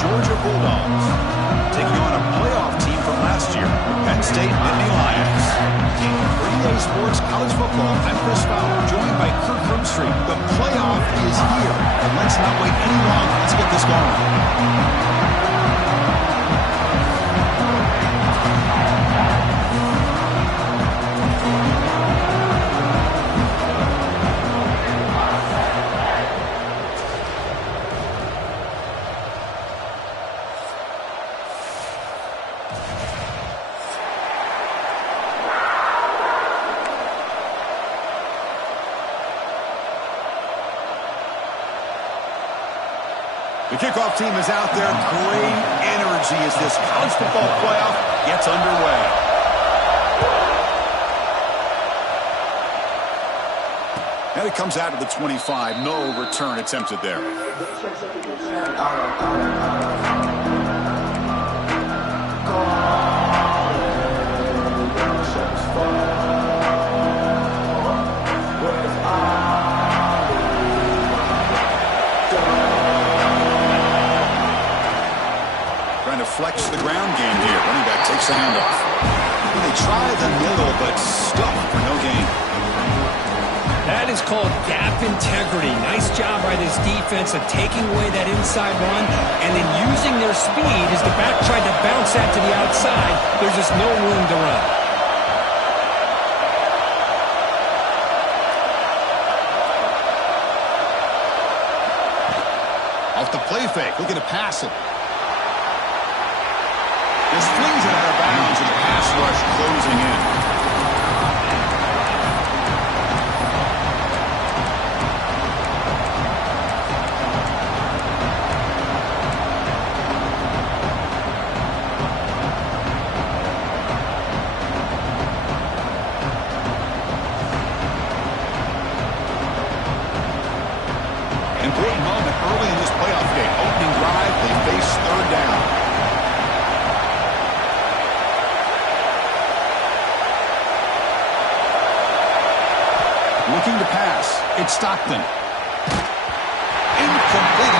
Georgia Bulldogs, taking on a playoff team from last year, Penn State Nittany Lions. For EA Sports College Football, I'm Chris Fowler, joined by Kirk Broomstreet. The playoff is here, and let's not wait any longer. Let's get this going. The kickoff team is out there. Great energy as this college football playoff gets underway. And it comes out of the 25. No return attempted there. Flex the ground game here. Running back takes the handoff. And they try the middle, but stuck for no gain. That is called gap integrity. Nice job by this defense of taking away that inside run and then using their speed as the back tried to bounce that to the outside. There's just no room to run. Off the play fake, looking to pass it. This flings it out of bounds, and the pass rush closing in. Important moment early in this playoff game. Opening drive, they face third down. Looking to pass. It's Stockton. Incomplete.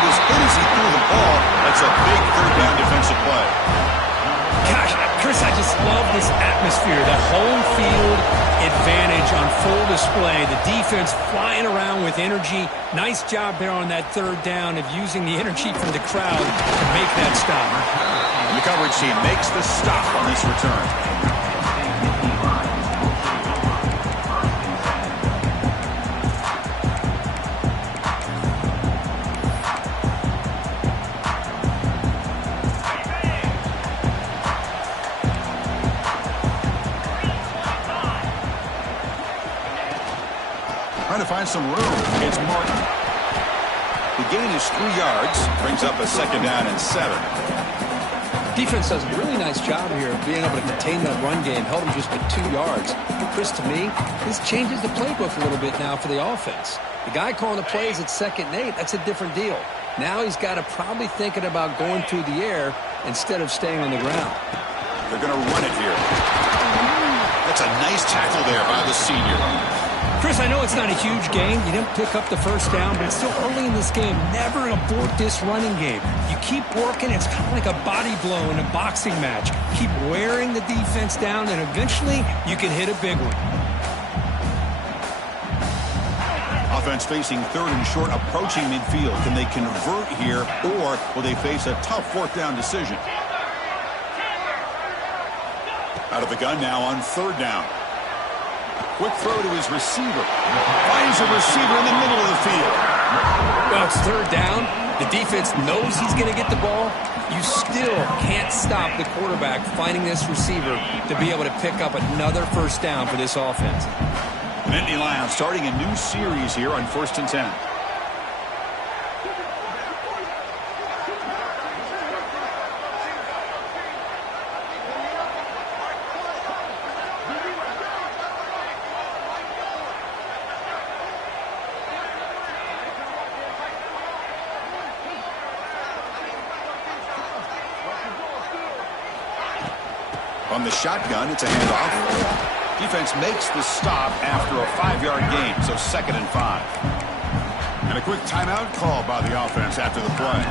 As good as he threw the ball, that's a big third down defensive play. Gosh, Chris, I just love this atmosphere. The home field advantage on full display. The defense flying around with energy. Nice job there on that third down of using the energy from the crowd to make that stop. The coverage team makes the stop on this return. Trying to find some room. It's Martin. The gain is 3 yards. Brings up a second down and 7. Defense does a really nice job here of being able to contain that run game. Held him just with 2 yards. Chris, to me, this changes the playbook a little bit now for the offense. The guy calling the plays at 2nd and 8, that's a different deal. Now he's got to probably thinking about going through the air instead of staying on the ground. They're going to run it here. That's a nice tackle there by the senior. Chris, I know it's not a huge gain. You didn't pick up the first down, but it's still early in this game. Never abort this running game. You keep working. It's kind of like a body blow in a boxing match. Keep wearing the defense down, and eventually you can hit a big one. Offense facing third and short, approaching midfield. Can they convert here, or will they face a tough fourth down decision? Out of the gun now on third down. Quick throw to his receiver. Finds a receiver in the middle of the field. Well, it's third down. The defense knows he's going to get the ball. You still can't stop the quarterback finding this receiver to be able to pick up another first down for this offense. The Nittany Lions starting a new series here on 1st and 10. On the shotgun, it's a handoff. Defense makes the stop after a 5-yard gain, so 2nd and 5. And a quick timeout call by the offense after the play.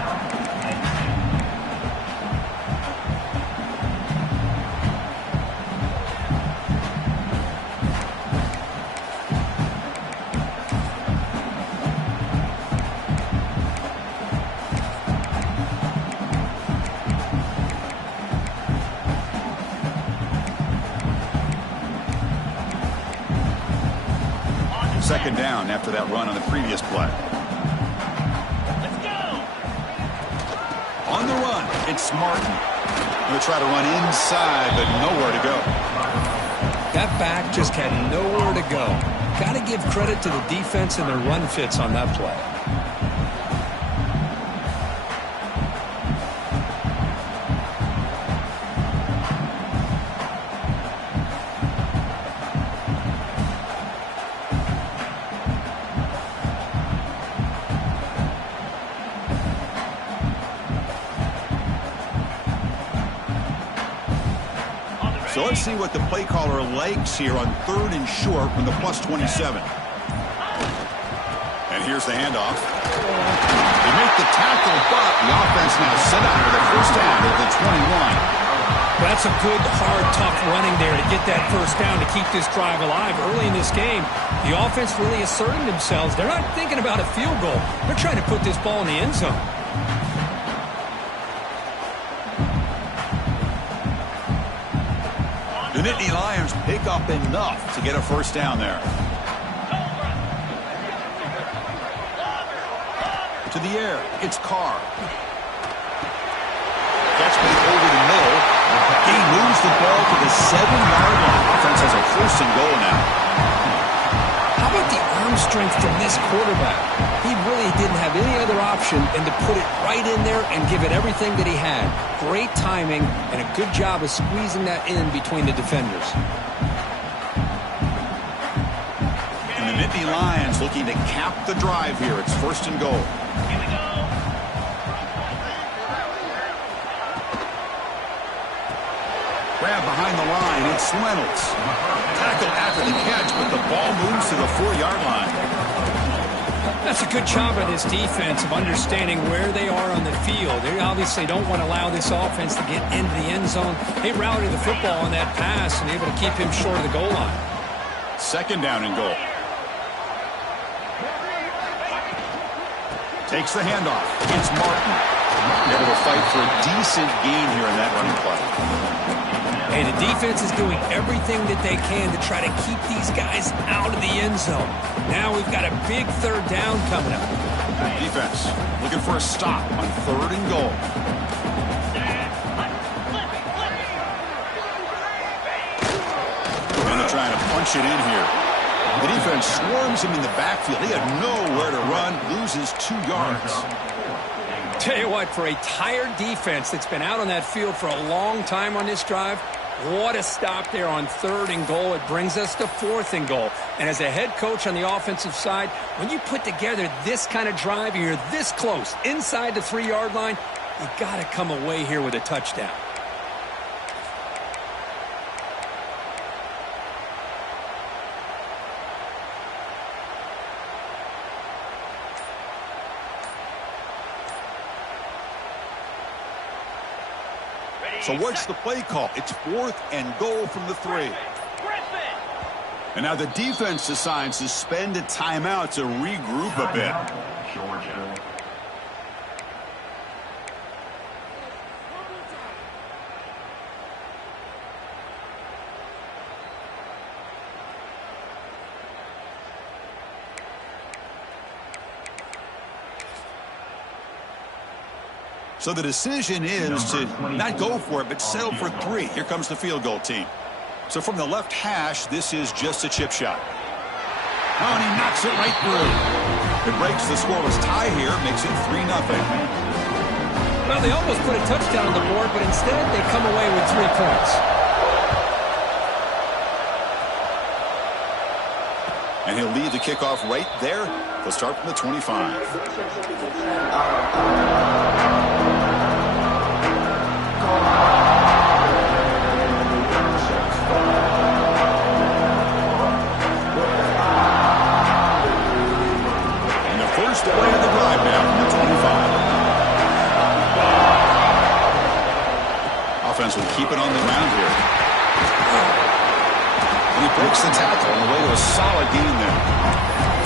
second down after that run on the previous play. On the run, it's Martin. Going to try to run inside, but nowhere to go. That back just had nowhere to go. Got to give credit to the defense and their run fits on that play. So let's see what the play caller likes here on 3rd and short from the +27. And here's the handoff. They make the tackle, but the offense now set out with a first down at the 21. That's a good, hard, tough running there to get that first down to keep this drive alive. Early in this game, the offense really asserting themselves. They're not thinking about a field goal. They're trying to put this ball in the end zone. The Nittany Lions pick up enough to get a first down there. To the air, it's Carr. Catch made over the middle. He moves the ball to the 7-yard line. Offense has a first and goal now. How about the arm strength from this quarterback? He really didn't have any other option than to put it right in there and give it everything that he had. Great timing and a good job of squeezing that in between the defenders. And the Nittany Lions looking to cap the drive here. It's first and goal. Here we go. Grab behind the line. It's Reynolds. Tackle after the catch, but the ball moves to the 4-yard line. That's a good job of this defense of understanding where they are on the field. They obviously don't want to allow this offense to get into the end zone. They rallied the football on that pass and able to keep him short of the goal line. Second down and goal. Takes the handoff. It's Martin. Able to fight for a decent gain here in that running play. Hey, the defense is doing everything that they can to try to keep these guys out of the end zone. Now we've got a big third down coming up. Defense looking for a stop on 3rd and goal. And they're trying to punch it in here. The defense swarms him in the backfield. He had nowhere to run, loses 2 yards. Tell you what, for a tired defense that's been out on that field for a long time on this drive, what a stop there on 3rd and goal. It brings us to 4th and goal. And as a head coach on the offensive side, when you put together this kind of drive and you're this close inside the 3-yard line, you got to come away here with a touchdown. So what's the play call? It's 4th and goal from the 3. And now the defense decides to spend a timeout to regroup a bit. Georgia. So the decision is to not go for it, but settle for 3. Here comes the field goal team. So from the left hash, this is just a chip shot. Oh, and he knocks it right through. It breaks the scoreless tie here, makes it 3-0. Well, they almost put a touchdown on the board, but instead they come away with 3 points. And he'll lead the kickoff right there. They'll start from the 25. And the first play of the drive now from the 25. Offense will keep it on the ground here. And he breaks the tackle on the way to a solid gain there.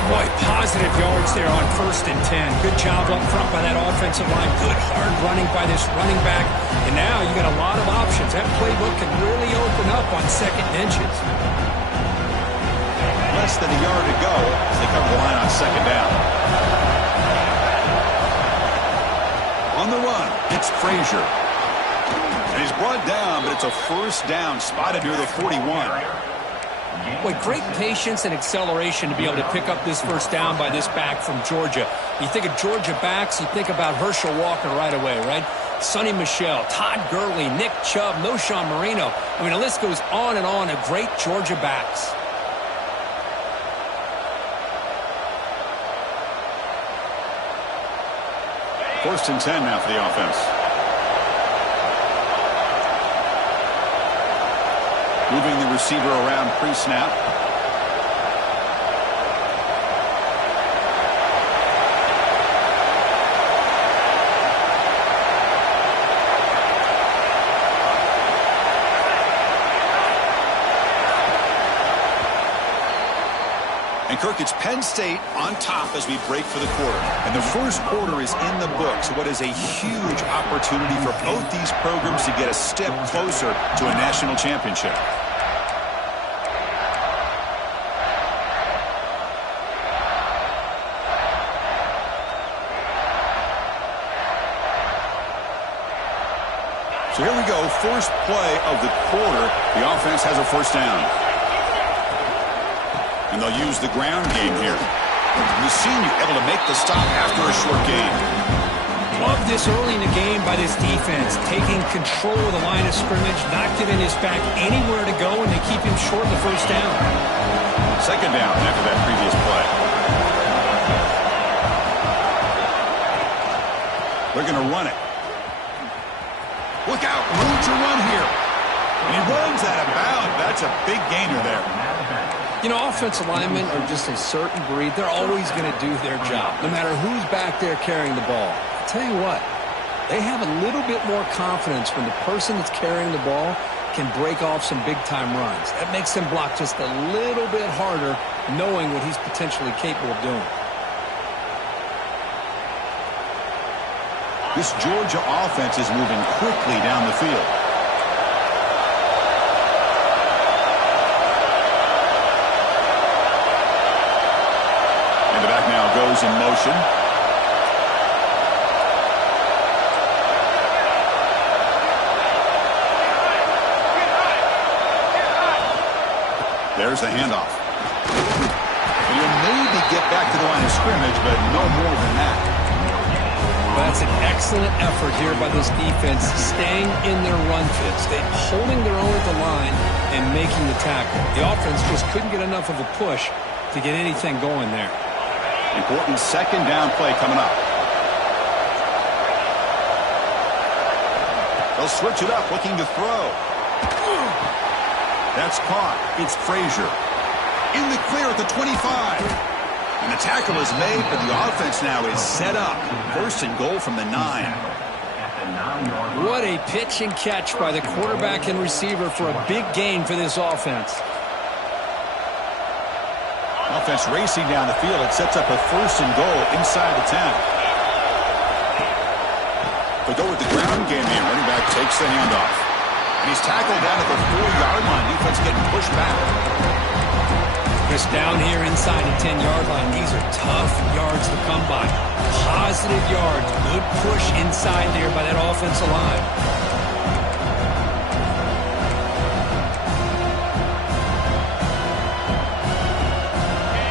Boy, positive yards there on 1st and 10. Good job up front by that offensive line. Good hard running by this running back. And now you got a lot of options. That playbook can really open up on 2nd and inches. less than a yard to go as they cover the line on second down. On the run, it's Frazier. And he's brought down, but it's a first down spotted near the 41. Boy, great patience and acceleration to be able to pick up this first down by this back from Georgia. You think of Georgia backs, you think about Herschel Walker right away, right? Sonny Michel, Todd Gurley, Nick Chubb, Knowshon Moreno. I mean, the list goes on and on of great Georgia backs. First and 10 now for the offense. Moving the receiver around pre-snap. And Kirk, it's Penn State on top as we break for the quarter. And the first quarter is in the books. What is a huge opportunity for both these programs to get a step closer to a national championship. So here we go, first play of the quarter. The offense has a first down. And they'll use the ground game here. Mussinu able to make the stop after a short gain. Love this early in the game by this defense, taking control of the line of scrimmage, not giving his back anywhere to go, and they keep him short of the first down. Second down after that previous play. They're going to run it. Look out, room to run here. And he runs out of bounds. That's a big gainer there. You know, offensive linemen are just a certain breed. They're always going to do their job, no matter who's back there carrying the ball. I'll tell you what, they have a little bit more confidence when the person that's carrying the ball can break off some big-time runs. That makes them block just a little bit harder, knowing what he's potentially capable of doing. This Georgia offense is moving quickly down the field. And the back now goes in motion. There's the handoff. And you'll maybe get back to the line of scrimmage, but no more than that. That's an excellent effort here by this defense, staying in their run fits. They're holding their own at the line and making the tackle. The offense just couldn't get enough of a push to get anything going there. Important second down play coming up. They'll switch it up, looking to throw. That's caught. It's Frazier. In the clear at the 25. And the tackle is made, but the offense now is set up. First and goal from the 9. What a pitch and catch by the quarterback and receiver for a big gain for this offense. Offense racing down the field. It sets up a first and goal inside the 10. They go with the ground game here. Running back takes the handoff. And he's tackled down at the 4-yard line. Defense getting pushed back. Just down here inside the 10-yard line. These are tough yards to come by. Positive yards. Good push inside there by that offensive line.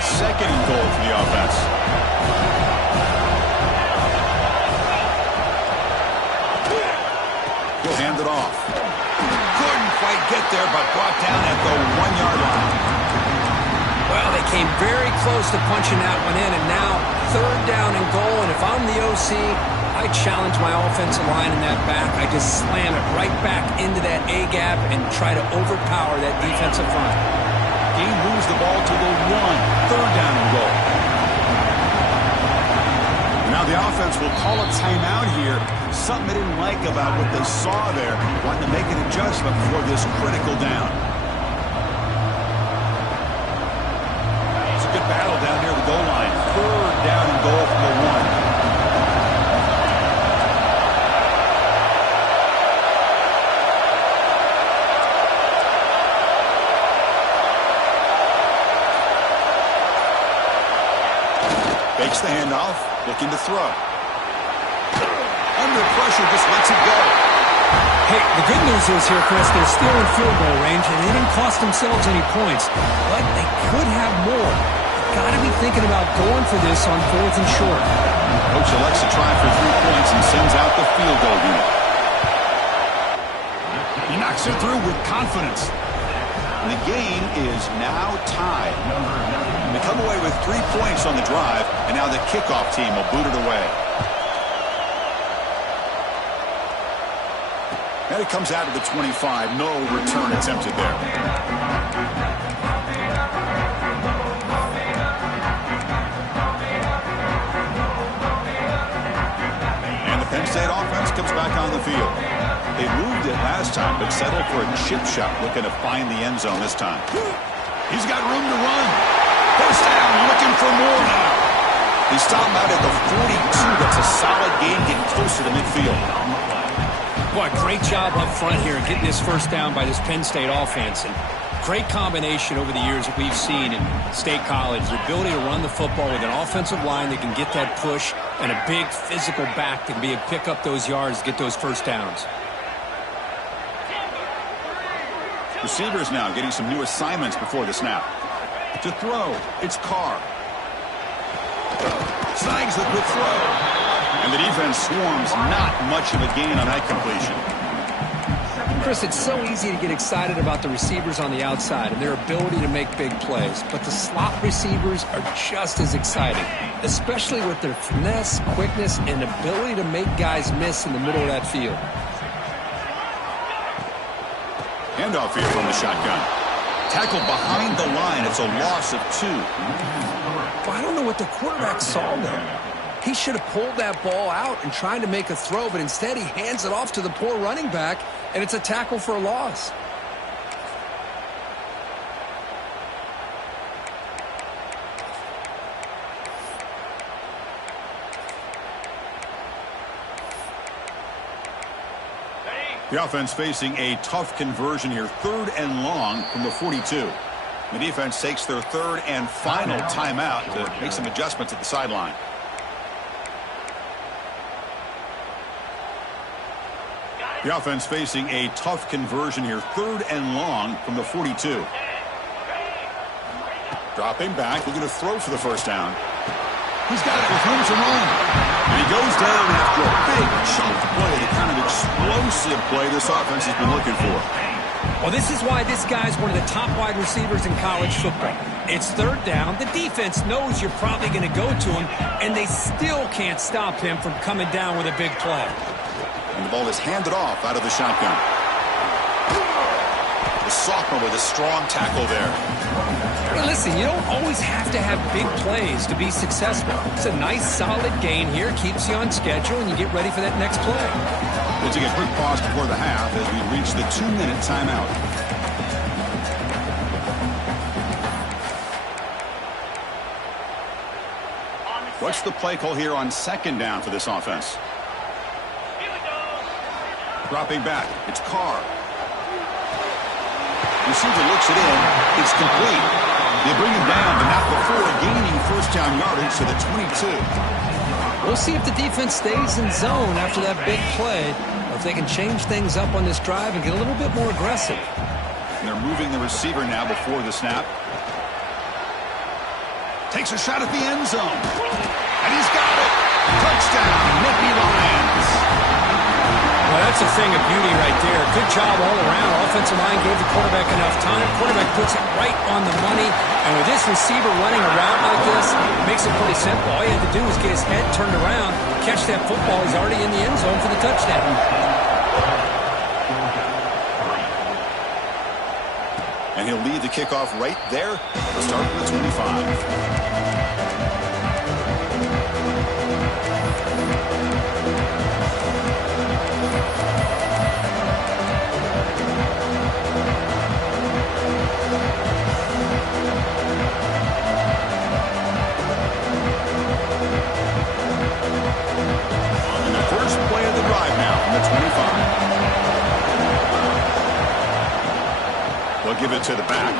Second and goal for the offense. He'll hand it off. Couldn't quite get there, but brought down at the 1-yard line. Well, they came very close to punching that one in, and now third down and goal. And if I'm the OC, I challenge my offensive line in that back. I just slam it right back into that A-gap and try to overpower that defensive front. He moves the ball to the 1. Third down and goal. Now the offense will call a timeout here. Something they didn't like about what they saw there. Wanting to make an adjustment for this critical down. Good battle down near the goal line. Third down and goal from the 1. handoff, looking to throw. Under pressure, just lets it go. Hey, the good news is here, Chris, they're still in field goal range, and they didn't cost themselves any points. But they could have more. Got to be thinking about going for this on 4th and short. Coach elects to try for 3 points and sends out the field goal unit. He knocks it through with confidence. The game is now tied. They come away with 3 points on the drive, and now the kickoff team will boot it away. And it comes out of the 25. No return attempted there. And the Penn State offense comes back on the field. They moved it last time, but settled for a chip shot, looking to find the end zone this time. He's got room to run. First down, looking for more now. He stopped out at the 42. That's a solid gain, getting closer to midfield. Boy, great job up front here in getting this first down by this Penn State offense. And great combination over the years that we've seen in State College. The ability to run the football with an offensive line that can get that push and a big physical back that can be able to pick up those yards, get those first downs. Receivers now getting some new assignments before the snap. To throw, it's Carr. Snags the quick throw. And the defense swarms, not much of a gain on that completion. Chris, it's so easy to get excited about the receivers on the outside and their ability to make big plays. But the slot receivers are just as exciting, especially with their finesse, quickness, and ability to make guys miss in the middle of that field. Handoff here from the shotgun. Tackled behind the line. It's a loss of 2. Well, I don't know what the quarterback saw there. He should have pulled that ball out and tried to make a throw, but instead he hands it off to the poor running back, and it's a tackle for a loss. The offense facing a tough conversion here. 3rd and long from the 42. The defense takes their 3rd and final timeout to make some adjustments at the sideline. The offense facing a tough conversion here. 3rd and long from the 42. Dropping back, looking to throw for the first down. He's got it with room to run. And he goes down after a big chunk play, the kind of explosive play this offense has been looking for. Well, this is why this guy's one of the top wide receivers in college football. It's 3rd down. The defense knows you're probably going to go to him, and they still can't stop him from coming down with a big play. And the ball is handed off out of the shotgun. The sophomore with a strong tackle there. Hey, listen, you don't always have to have big plays to be successful. It's a nice, solid gain here. Keeps you on schedule, and you get ready for that next play. We'll take a quick pause before the half as we reach the 2-minute timeout. What's the play call here on 2nd down for this offense? Dropping back, it's Carr. Receiver looks it in. It's complete. They bring him down, but not before gaining first down yardage to the 22. We'll see if the defense stays in zone after that big play, or if they can change things up on this drive and get a little bit more aggressive. And they're moving the receiver now before the snap. Takes a shot at the end zone. And he's got it. Touchdown, Nittany Lions. Well, that's a thing of beauty right there. Good job all around. Offensive line gave the quarterback enough time. Quarterback puts it right on the money. And with this receiver running around like this, it makes it pretty simple. All you have to do is get his head turned around, catch that football. He's already in the end zone for the touchdown. And he'll lead the kickoff right there. We'll start with the 25. Give it to the back.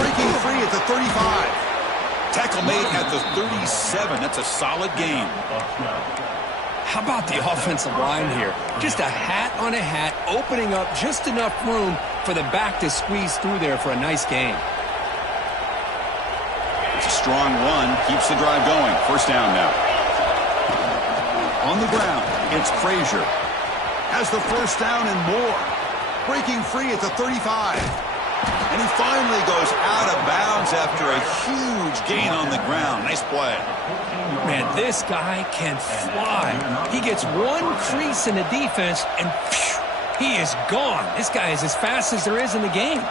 Breaking free at the 35. Tackle made at the 37. That's a solid gain. How about the offensive line here? Just a hat on a hat, opening up just enough room for the back to squeeze through there for a nice gain. It's a strong run. Keeps the drive going. First down now. On the ground, it's Frazier. Has the first down and more. Breaking free at the 35. And he finally goes out of bounds after a huge gain on the ground. Nice play. Man, this guy can fly. He gets one crease in the defense, and phew, he is gone. This guy is as fast as there is in the game.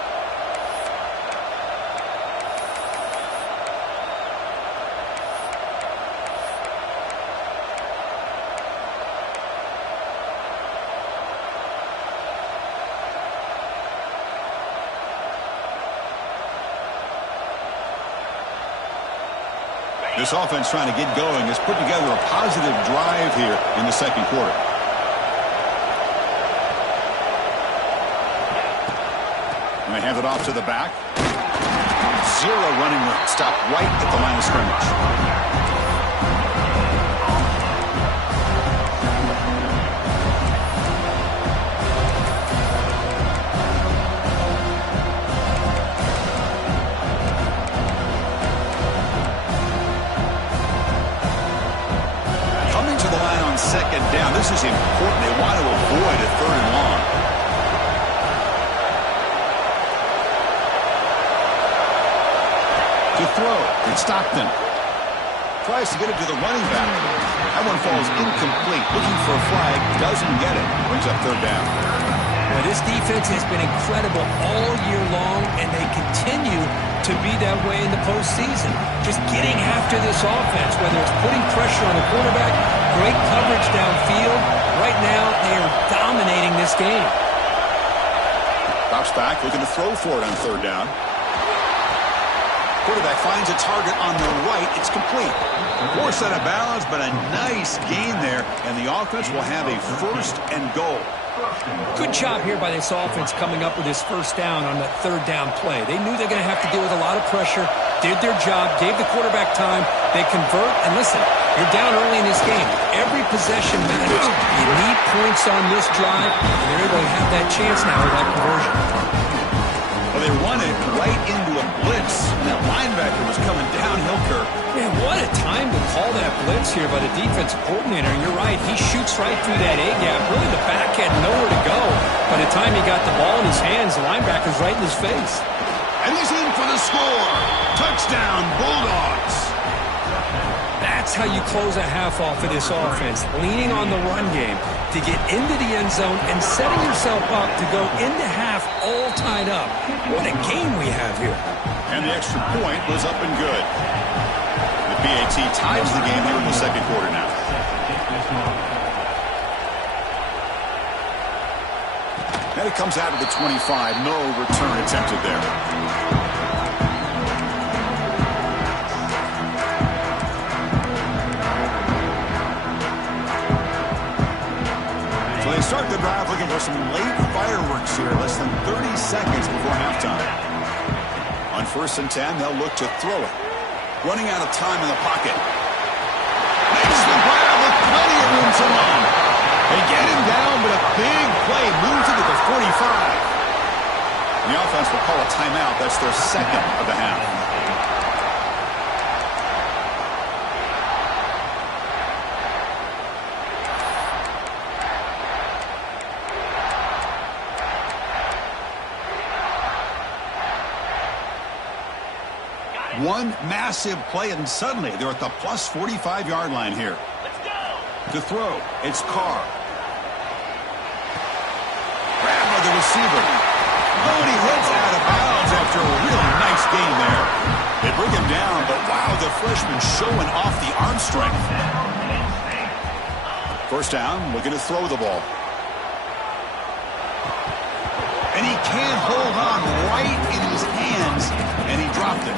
This offense trying to get going has put together a positive drive here in the second quarter. And they hand it off to the back. Zero running room. Stop right at the line of scrimmage. Second down. This is important. They want to avoid a third and long. To throw. It's Stockton. Tries to get it to the running back. That one falls incomplete. Looking for a flag. Doesn't get it. Brings up third down. Well, this defense has been incredible all year long, and they continue to be that way in the postseason. Just getting after this offense, whether it's putting pressure on the quarterback, great coverage downfield. Right now, they are dominating this game. Drops back, looking to throw for it on third down. Quarterback finds a target on the right. It's complete. Forced out of bounds, but a nice gain there, and the offense will have a first and goal. Good job here by this offense coming up with this first down on that third down play. They knew they're going to have to deal with a lot of pressure, did their job, gave the quarterback time. They convert, and listen, you're down early in this game. Every possession matters. You need points on this drive, and they're able to have that chance now with that conversion. Well, they run it right into a blitz, and that linebacker was coming downhill, Kirk. Man, what a time to call that blitz here by the defensive coordinator. And you're right, he shoots right through that A-gap. Really, the back had nowhere to go. By the time he got the ball in his hands, the linebacker's right in his face. And he's in for the score. Touchdown, Bulldogs. That's how you close a half off of this offense, leaning on the run game to get into the end zone and setting yourself up to go into half all tied up. What a game we have here. And the extra point was up and good. The PAT ties the game here in the second quarter now. And it comes out of the 25. No return attempted there. So they start the drive looking for some late fireworks here, less than 30 seconds before halftime. On 1st and 10, they'll look to throw it. Running out of time in the pocket. Makes the grab with plenty of room to run. They get him down, but a big play moves it to the 45. And the offense will call a timeout. That's their second of the half. One massive play, and suddenly they're at the plus 45-yard line here. Let's go. To throw, it's Carr. Grab by the receiver. Oh, and he heads out of bounds after a really nice gain there. They bring him down, but wow, the freshman showing off the arm strength. First down, looking to throw the ball. And he can't hold on right in his hands, and he dropped it.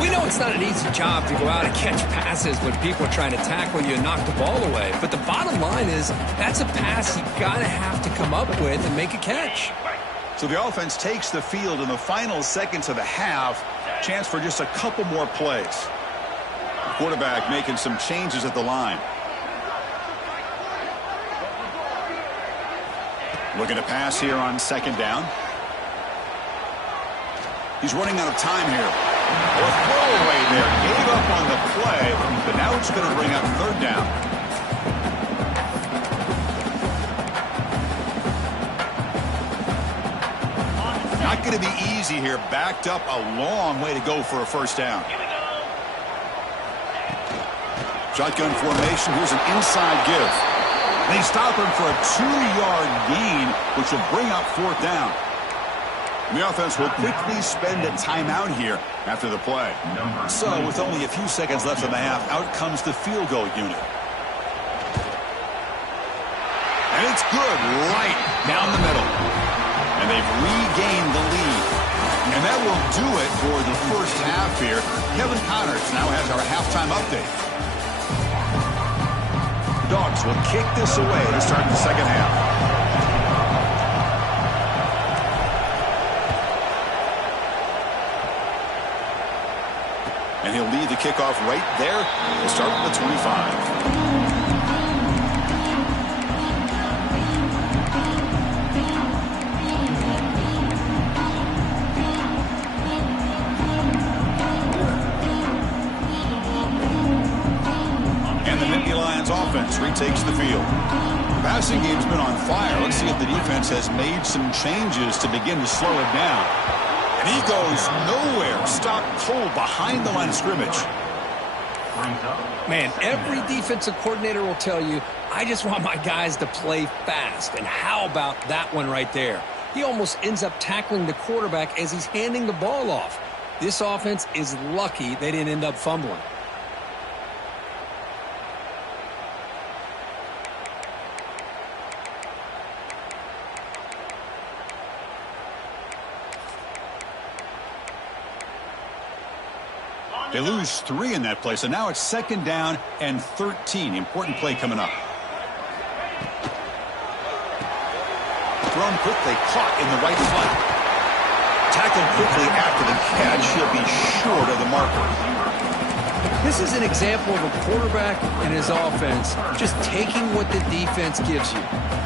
We know it's not an easy job to go out and catch passes when people are trying to tackle you and knock the ball away. But the bottom line is that's a pass you got to have to come up with and make a catch. So the offense takes the field in the final seconds of the half. Chance for just a couple more plays. The quarterback making some changes at the line. Looking to pass here on second down. He's running out of time here. A throwaway there. Gave up on the play, but now it's going to bring up third down. Not going to be easy here. Backed up a long way to go for a first down. Shotgun formation. Here's an inside give. They stop him for a 2-yard gain, which will bring up fourth down. The offense will quickly spend a timeout here after the play. So with only a few seconds left in the half, out comes the field goal unit. And it's good right down the middle. And they've regained the lead. And that will do it for the first half here. Kevin Connors now has our halftime update. Dogs will kick this away to start the second half. And he'll lead the kickoff right there. We'll start with the 25. Offense retakes the field. The passing game's been on fire. Let's see if the defense has made some changes to begin to slow it down. And he goes nowhere. Stopped cold behind the line of scrimmage. Man, every defensive coordinator will tell you, I just want my guys to play fast. And how about that one right there? He almost ends up tackling the quarterback as he's handing the ball off. This offense is lucky they didn't end up fumbling. They lose 3 in that play, so now it's second down and 13. Important play coming up. Thrown quickly, caught in the right flat. Tackled quickly after the catch. He'll be short of the marker. This is an example of a quarterback and his offense just taking what the defense gives you.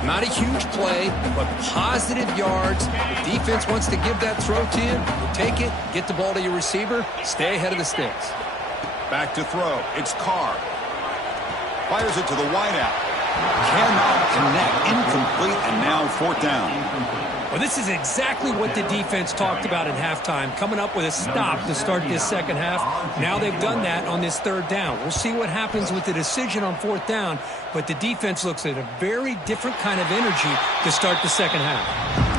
Not a huge play, but positive yards. The defense wants to give that throw to you. You take it, get the ball to your receiver, stay ahead of the sticks. Back to throw. It's Carr. Fires it to the wideout. Cannot connect. Incomplete, and now fourth down. Well, this is exactly what the defense talked about at halftime, coming up with a stop to start this second half. Now they've done that on this third down. We'll see what happens with the decision on fourth down, but the defense looks at a very different kind of energy to start the second half.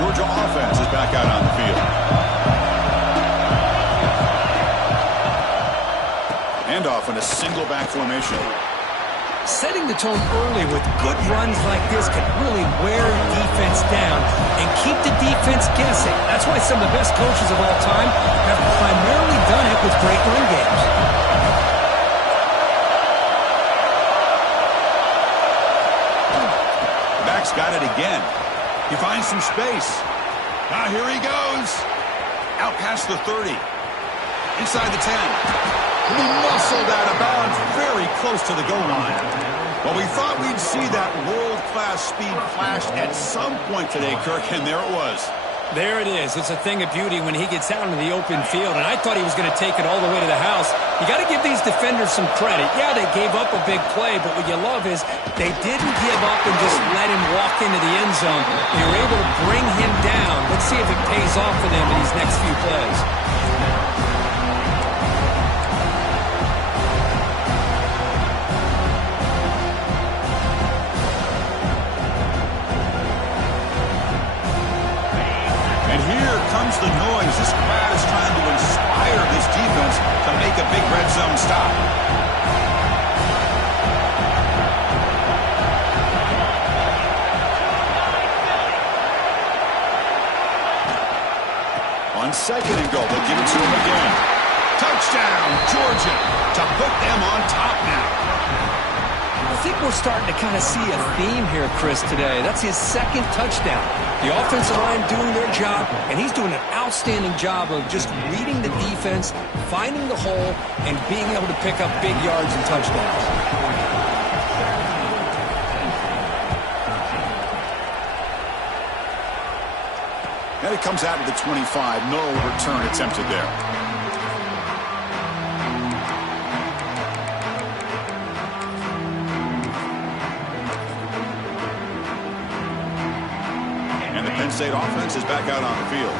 Georgia offense is back out on the field. Handoff in a single back formation. Setting the tone early with good runs like this can really wear defense down and keep the defense guessing. That's why some of the best coaches of all time have primarily done it with great run games. Back's got it again. He finds some space. Now here he goes. Out past the 30. Inside the 10. He muscled out of bounds very close to the goal line. Well, we thought we'd see that world-class speed flash at some point today, Kirk, and there it was. There it is. It's a thing of beauty when he gets out into the open field, and I thought he was going to take it all the way to the house. You got to give these defenders some credit. Yeah, they gave up a big play, but what you love is they didn't give up and just let him walk into the end zone. They were able to bring him down. Let's see if it pays off for them in these next few plays. The noise. This crowd is trying to inspire this defense to make a big red zone stop. second and goal. They'll give it to him again. Touchdown, Georgia, to put them on top now. I think we're starting to kind of see a theme here, Chris, today. That's his second touchdown. The offensive line doing their job, and he's doing an outstanding job of just reading the defense, finding the hole, and being able to pick up big yards and touchdowns. And it comes out of the 25. No return attempted there. Penn State offense is back out on the field.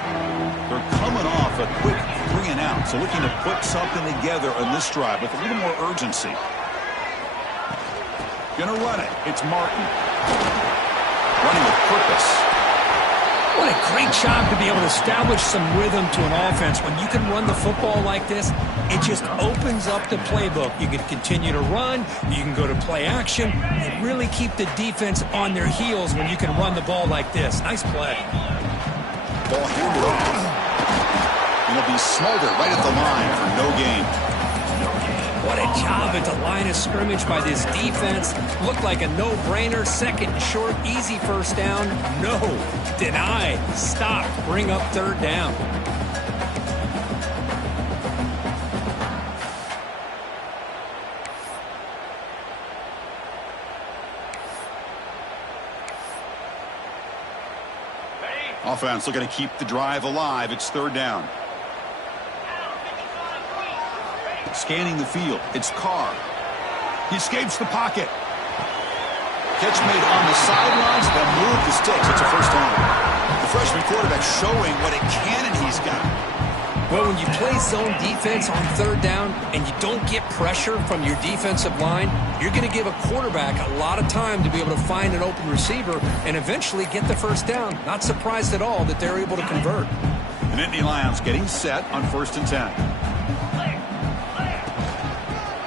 They're coming off a quick 3 and out, so looking to put something together on this drive with a little more urgency. Gonna run it. It's Martin. Running with purpose. What a great job to be able to establish some rhythm to an offense. When you can run the football like this, it just opens up the playbook. You can continue to run. You can go to play action. And really keep the defense on their heels when you can run the ball like this. Nice play. Ball handed over. And it'll be Smolder right at the line for no gain. What a job at the line of scrimmage by this defense. Looked like a no-brainer. Second and short, easy first down. No. Denied. Stop. Bring up third down. Offense looking to keep the drive alive. It's third down. Scanning the field. It's Carr. He escapes the pocket. Catch made on the sidelines. They'll move the sticks. It's a first down. The freshman quarterback showing what a cannon he's got. Well, when you play zone defense on third down and you don't get pressure from your defensive line, you're going to give a quarterback a lot of time to be able to find an open receiver and eventually get the first down. Not surprised at all that they're able to convert. And Nittany Lions getting set on 1st and 10.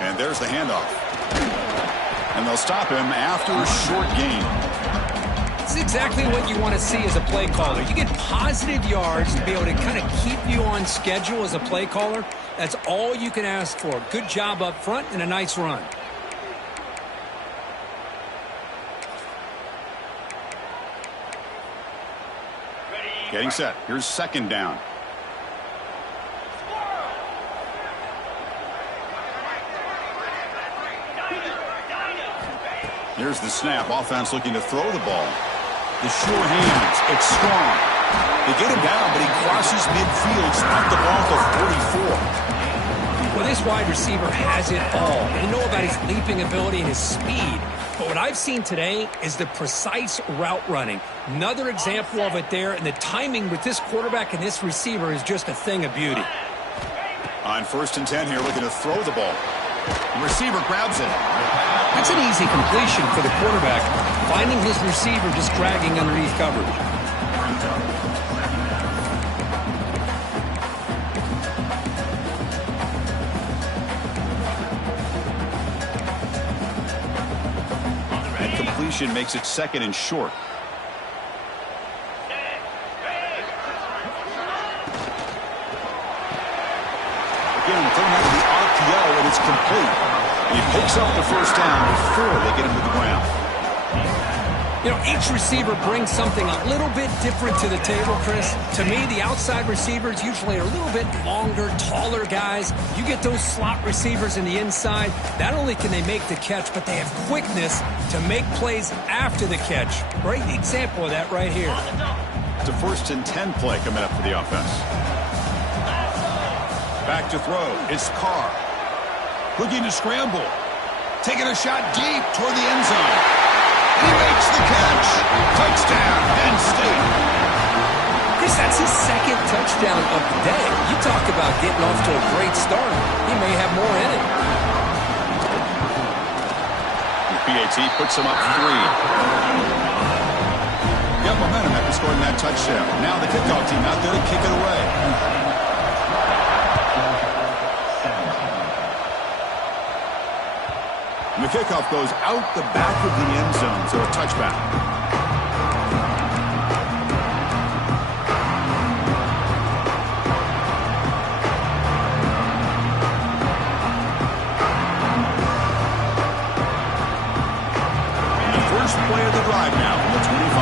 And there's the handoff. And they'll stop him after a short gain. It's exactly what you want to see as a play caller. You get positive yards to be able to kind of keep you on schedule as a play caller. That's all you can ask for. Good job up front and a nice run. Getting set. Here's second down. Here's the snap. Offense looking to throw the ball. The sure hands. It's strong. They get him down, but he crosses midfield. Spot the ball to 44. Well, this wide receiver has it all. We know about his leaping ability and his speed. But what I've seen today is the precise route running. Another example of it there, and the timing with this quarterback and this receiver is just a thing of beauty. On 1st and 10 here, looking to throw the ball. The receiver grabs it. That's an easy completion for the quarterback, finding his receiver just dragging underneath coverage. That completion makes it second and short. Again, thrown out of the RPO, and it's complete. He picks up the first down before they get him to the ground. You know, each receiver brings something a little bit different to the table, Chris. To me, the outside receivers usually are a little bit longer, taller guys. You get those slot receivers in the inside. Not only can they make the catch, but they have quickness to make plays after the catch. Great example of that right here. It's a 1st and 10 play coming up for the offense. Back to throw. It's Carr. Looking to scramble. Taking a shot deep toward the end zone. He makes the catch. Touchdown, Penn State. Chris, that's his second touchdown of the day. You talk about getting off to a great start. He may have more in it. The PAT puts him up 3. Got momentum after scoring that touchdown. Now the kickoff team out there to kick it away. And the kickoff goes out the back of the end zone, so a touchback. And the first play of the drive now from the 25.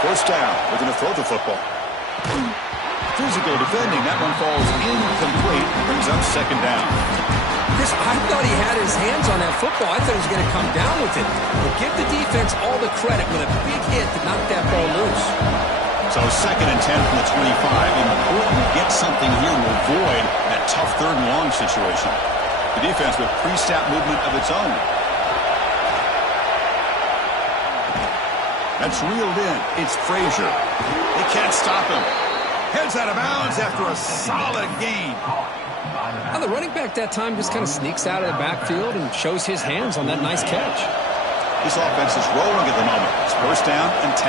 First down. We're going to throw the football. Physical defending. That one falls incomplete. Brings up second down. Chris, I thought he had his hands on that football. I thought he was going to come down with it. But give the defense all the credit with a big hit to knock that ball loose. So second and 10 from the 25. Important to get something here to avoid that tough third and long situation. The defense with pre-snap movement of its own. That's reeled in. It's Frazier. They can't stop him. Heads out of bounds after a solid gain. Now the running back that time just kind of sneaks out of the backfield and shows his hands on that nice catch. This offense is rolling at the moment. It's first down and 10.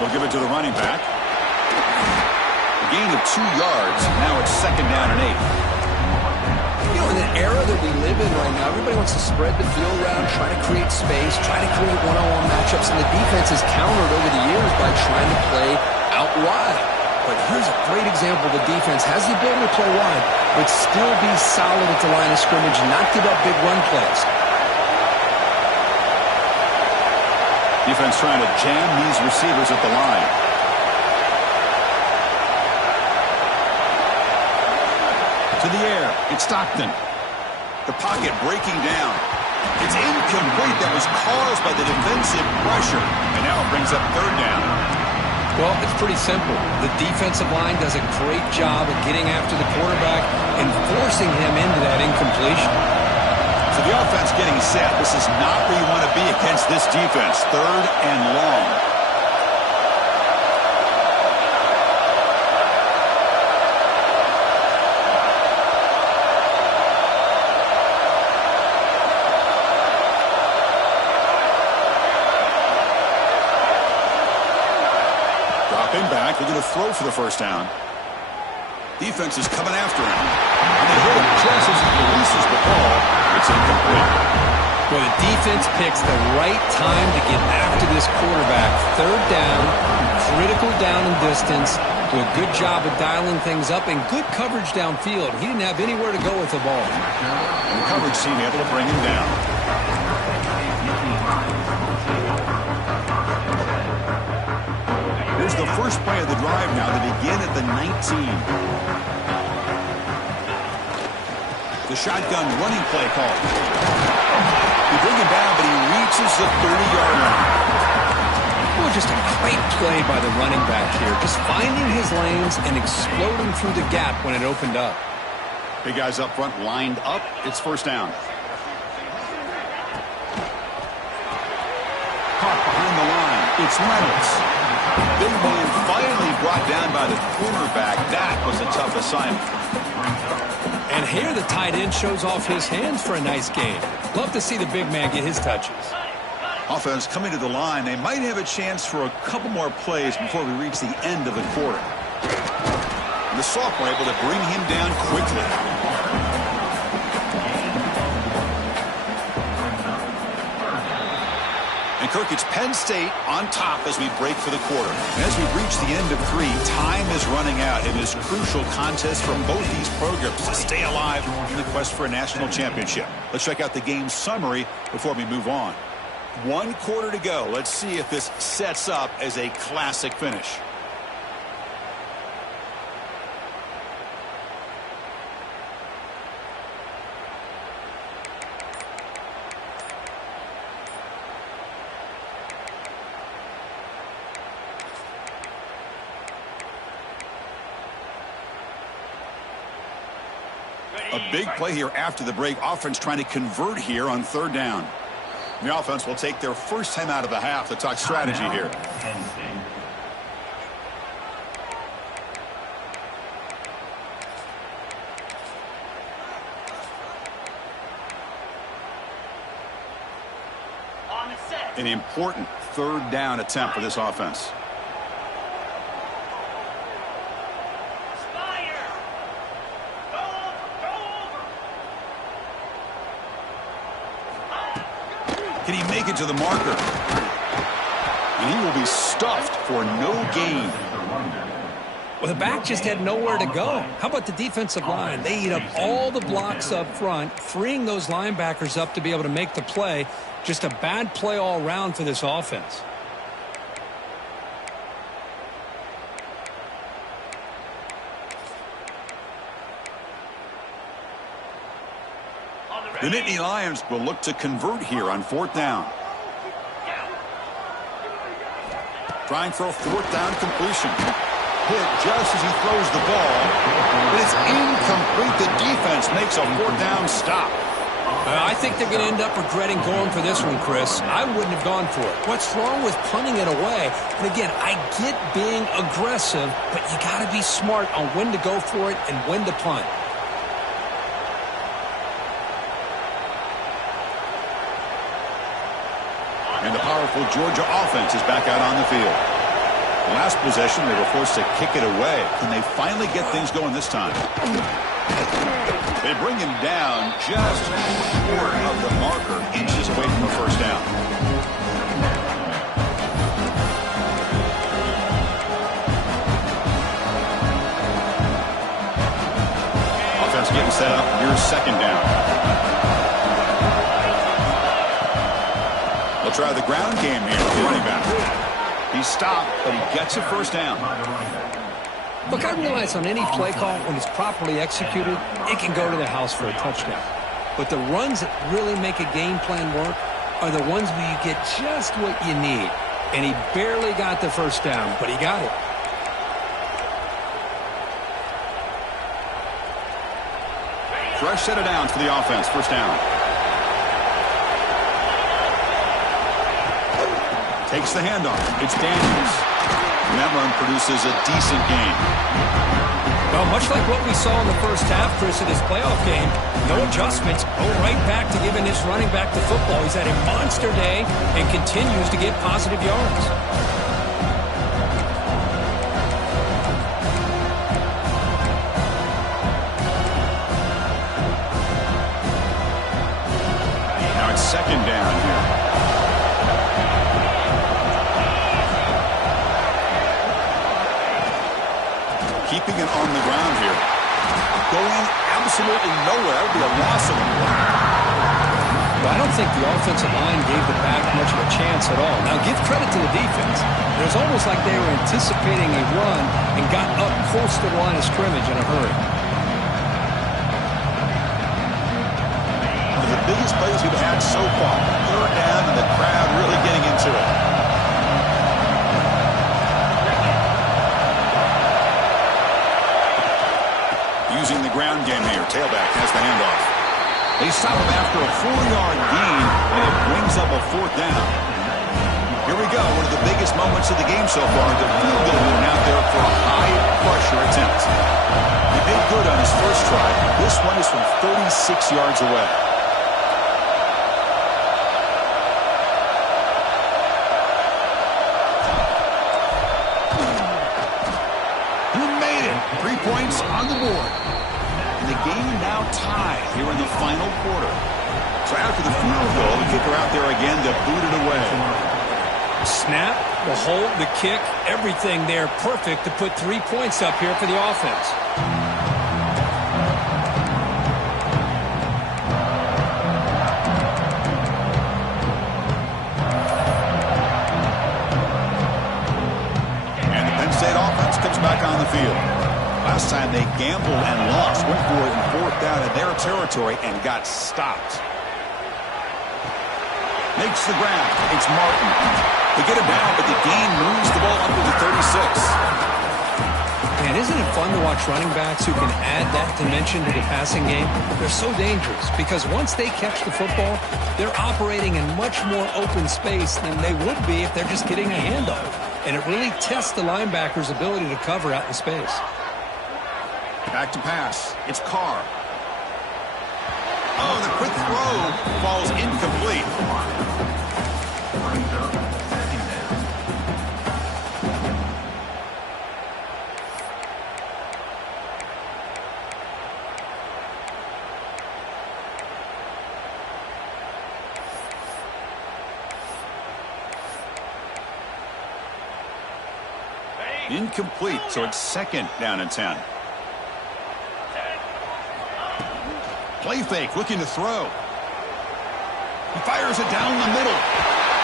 They'll give it to the running back. A gain of 2 yards. Now it's second down and 8. You know, in the era that we live in right now, everybody wants to spread the field around, try to create space, try to create one-on-one matchups, and the defense has countered over the years by trying to play out wide. But here's a great example. The defense has the ability to play wide, but still be solid at the line of scrimmage, not give up big run plays. Defense trying to jam these receivers at the line. To the air. It's Stockton. The pocket breaking down. It's incomplete. That was caused by the defensive pressure. And now it brings up third down. Well, it's pretty simple. The defensive line does a great job of getting after the quarterback and forcing him into that incompletion. So the offense getting set. This is not where you want to be against this defense. Third and long. Back. They're going to throw for the first down. Defense is coming after him. And they hit him just as he releases the ball. It's incomplete. Well, the defense picks the right time to get after this quarterback. Third down, critical down and distance. Do a good job of dialing things up and good coverage downfield. He didn't have anywhere to go with the ball. And the coverage team able to bring him down. Here's the first play of the drive now. They begin at the 19. The shotgun running play call. They bring him down, but he reaches the 30-yard line. Well, just a great play by the running back here. Just finding his lanes and exploding through the gap when it opened up. Big guys up front lined up. It's first down. Caught behind the line. It's Reynolds. Big man finally brought down by the cornerback. That was a tough assignment. And here the tight end shows off his hands for a nice gain. Love to see the big man get his touches. Offense coming to the line. They might have a chance for a couple more plays before we reach the end of the quarter. And the sophomore able to bring him down quickly. And Kirk, it's Penn State on top as we break for the quarter. And as we reach the end of 3, time is running out in this crucial contest for both these programs to stay alive in the quest for a national championship. Let's check out the game summary before we move on. 1 quarter to go. Let's see if this sets up as a classic finish. A big play here after the break. Offense trying to convert here on third down. The offense will take their first time out of the half to talk strategy here. An important third down attempt for this offense. Can he make it to the marker? And he will be stuffed for no gain. Well, the back just had nowhere to go. How about the defensive line? They eat up all the blocks up front, freeing those linebackers up to be able to make the play. Just a bad play all around for this offense. The Nittany Lions will look to convert here on 4th down. Trying for a 4th down completion. Hit just as he throws the ball. But it's incomplete. The defense makes a 4th down stop. I think they're going to end up regretting going for this one, Chris. I wouldn't have gone for it. What's wrong with punting it away? And again, I get being aggressive, but you got to be smart on when to go for it and when to punt. And the powerful Georgia offense is back out on the field. Last possession, they were forced to kick it away. Can they finally get things going this time? They bring him down just short of the marker, inches away from a 1st down. Offense getting set up. Here's 2nd down. They'll try the ground game here with the running back. He's stopped, but he gets a 1st down. Look, I realize on any play call, when it's properly executed, it can go to the house for a touchdown. But the runs that really make a game plan work are the ones where you get just what you need. And he barely got the 1st down, but he got it. Fresh set of downs for the offense. 1st down. Takes the handoff. It's Daniels. And that run produces a decent gain. Well, much like what we saw in the 1st half, Chris, in this playoff game, no adjustments. Go right back to giving this running back the football. He's had a monster day and continues to get positive yards. Now it's 2nd down here. Keeping it on the ground here. Going absolutely nowhere. That would be a loss of 1. Well, I don't think the offensive line gave the back much of a chance at all. Now, give credit to the defense. It was almost like they were anticipating a run and got up close to the line of scrimmage in a hurry. One of the biggest plays we've had so far. 3rd down and the crowd really getting into it. Using the ground game here. Tailback has the handoff. They stop him after a 4-yard gain, and it brings up a 4th down. Here we go. One of the biggest moments of the game so far. The field goal unit out there for a high-pressure attempt. He made good on his 1st try. This one is from 36 yards away. He made it. 3 points on the board. And the game now tied here in the final quarter. So after the field goal, the kicker out there again to boot it away. Snap, the hold, the kick, everything there perfect to put 3 points up here for the offense. And the Penn State offense comes back on the field. Last time they gambled and lost, went for it in 4th down in their territory and got stopped. Makes the grab. It's Martin. They get him down, but the gain moves the ball up to the 36. Man, isn't it fun to watch running backs who can add that dimension to the passing game? They're so dangerous because once they catch the football, they're operating in much more open space than they would be if they're just getting a handoff. And it really tests the linebacker's ability to cover out in space. Back to pass. It's Carr. Oh, the quick throw falls incomplete. Incomplete, so it's 2nd down and 10. Play fake, looking to throw. He fires it down the middle.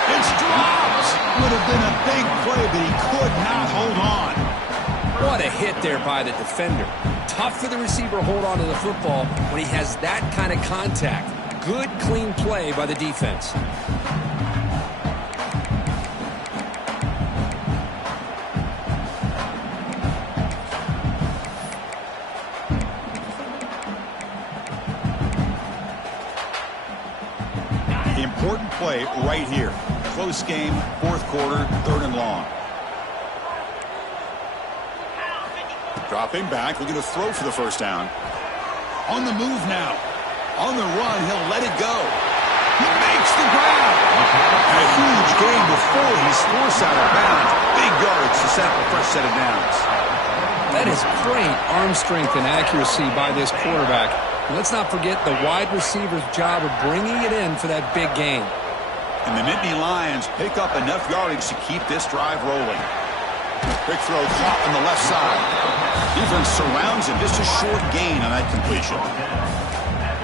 It's dropped. Would have been a big play, but he could not hold on. What a hit there by the defender. Tough for the receiver to hold on to the football when he has that kind of contact. Good, clean play by the defense. Important play right here. Close game, 4th quarter, 3rd and long. Dropping back, looking to throw for the 1st down. On the move now. On the run, he'll let it go. He makes the grab. And a huge gain before he's forced out of bounds. Big yards to set up a fresh set of downs. That is great arm strength and accuracy by this quarterback. And let's not forget the wide receiver's job of bringing it in for that big gain. And the Nittany Lions pick up enough yardage to keep this drive rolling. Quick throw caught on the left side. Defense surrounds him. Just a short gain on that completion.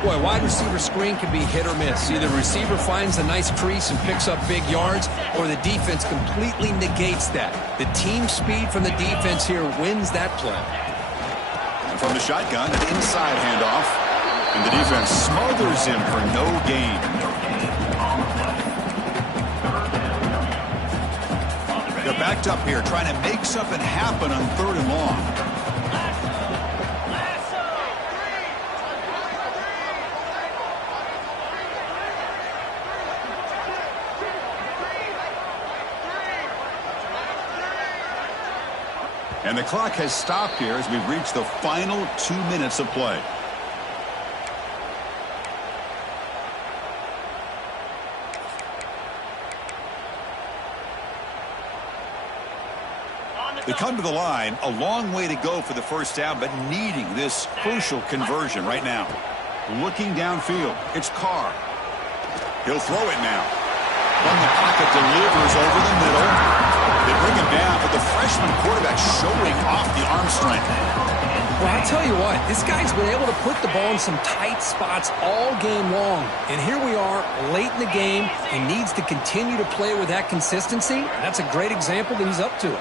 Boy, wide receiver screen can be hit or miss. Either the receiver finds a nice crease and picks up big yards, or the defense completely negates that. The team speed from the defense here wins that play. And from the shotgun, an inside handoff. And the defense smothers him for no gain. They're backed up here, trying to make something happen on 3rd and long. And the clock has stopped here as we've reached the final 2 minutes of play. They come to the line, a long way to go for the 1st down, but needing this crucial conversion right now. Looking downfield, it's Carr. He'll throw it now. From the pocket, delivers over the middle. They bring him down, but the freshman quarterback showing off the arm strength. Well, I'll tell you what, this guy's been able to put the ball in some tight spots all game long. And here we are, late in the game. He needs to continue to play with that consistency. That's a great example that he's up to it.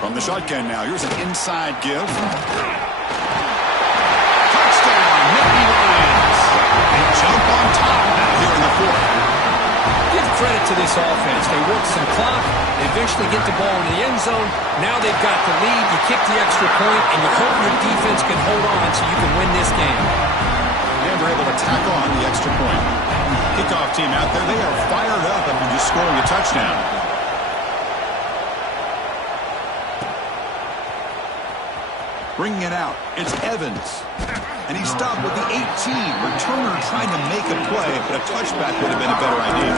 From the shotgun now, here's an inside give. Touchdown, Nittany Lions. They jump on top now here in the 4th. Give credit to this offense. They work some clock. They eventually get the ball in the end zone. Now they've got the lead. You kick the extra point, and you hope your defense can hold on so you can win this game. And they're able to tack on the extra point. Kickoff team out there, they are fired up after just scoring a touchdown. Bringing it out, it's Evans. And he's stopped with the 18. Returner trying to make a play, but a touchback would have been a better idea.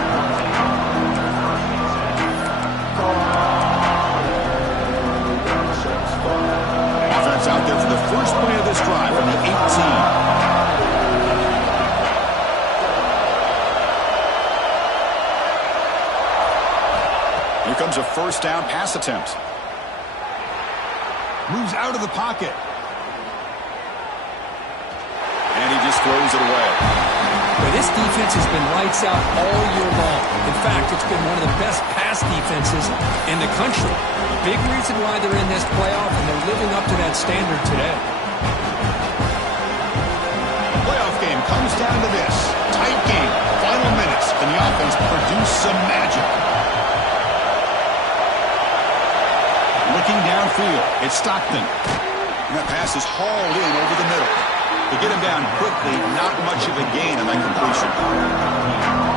Offense out there for the first play of this drive from the 18. Here comes a 1st down pass attempt. Moves out of the pocket. And he just throws it away. Well, this defense has been lights out all year long. In fact, it's been one of the best pass defenses in the country. Big reason why they're in this playoff, and they're living up to that standard today. Playoff game comes down to this. Tight game, final minutes, and the offense produced some magic. Looking downfield, it's Stockton. And that pass is hauled in over the middle. To get him down quickly, not much of a gain on that completion.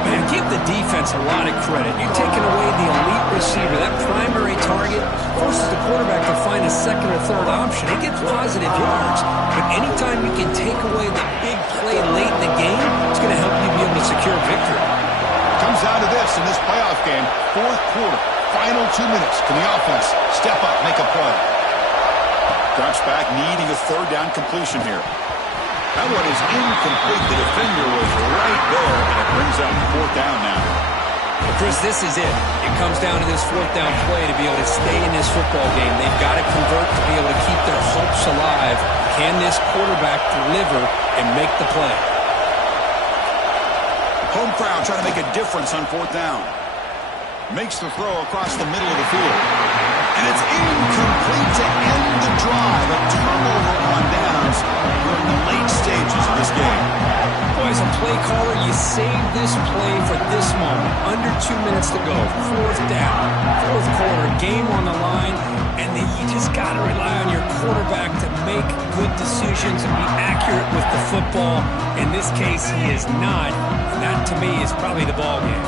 Man, give the defense a lot of credit. You're taking away the elite receiver, that primary target, for forces the quarterback to find a second or third option. It gets positive yards, but anytime you can take away the big play late in the game, it's going to help you be able to secure victory. Comes down to this in this playoff game. Fourth quarter, final 2 minutes. Can the offense step up, make a play? Drops back, needing a third down completion here. That one is incomplete. The defender was right there, and it brings up fourth down now. Well, Chris, this is it. It comes down to this fourth down play to be able to stay in this football game. They've got to convert to be able to keep their hopes alive. Can this quarterback deliver and make the play? Home crowd trying to make a difference on fourth down. Makes the throw across the middle of the field. And it's incomplete to end the drive. A turnover on downs during the late stages of this game. Boy, as a play caller, you save this play for this moment. Under 2 minutes to go. Fourth down. Fourth quarter. Game on the line. And then you just got to rely on your quarterback to make good decisions and be accurate with the football. In this case, he is not. And that, to me, is probably the ball game.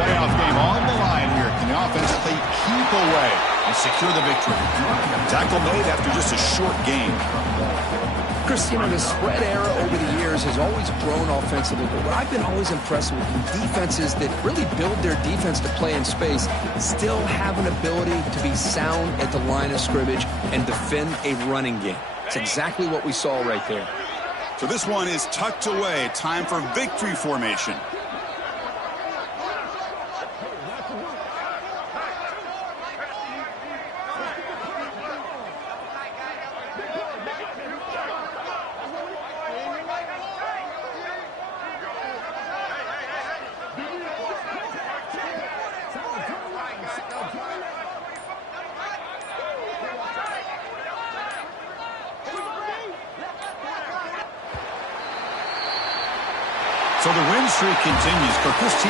Playoff game on the line here. Can the offense play keep away and secure the victory? Tackle made after just a short game. Chris, the spread era over the years has always grown offensively, but what I've been always impressed with defenses that really build their defense to play in space still have an ability to be sound at the line of scrimmage and defend a running game. It's exactly what we saw right there. So this one is tucked away. Time for victory formation. So the win streak continues, but this team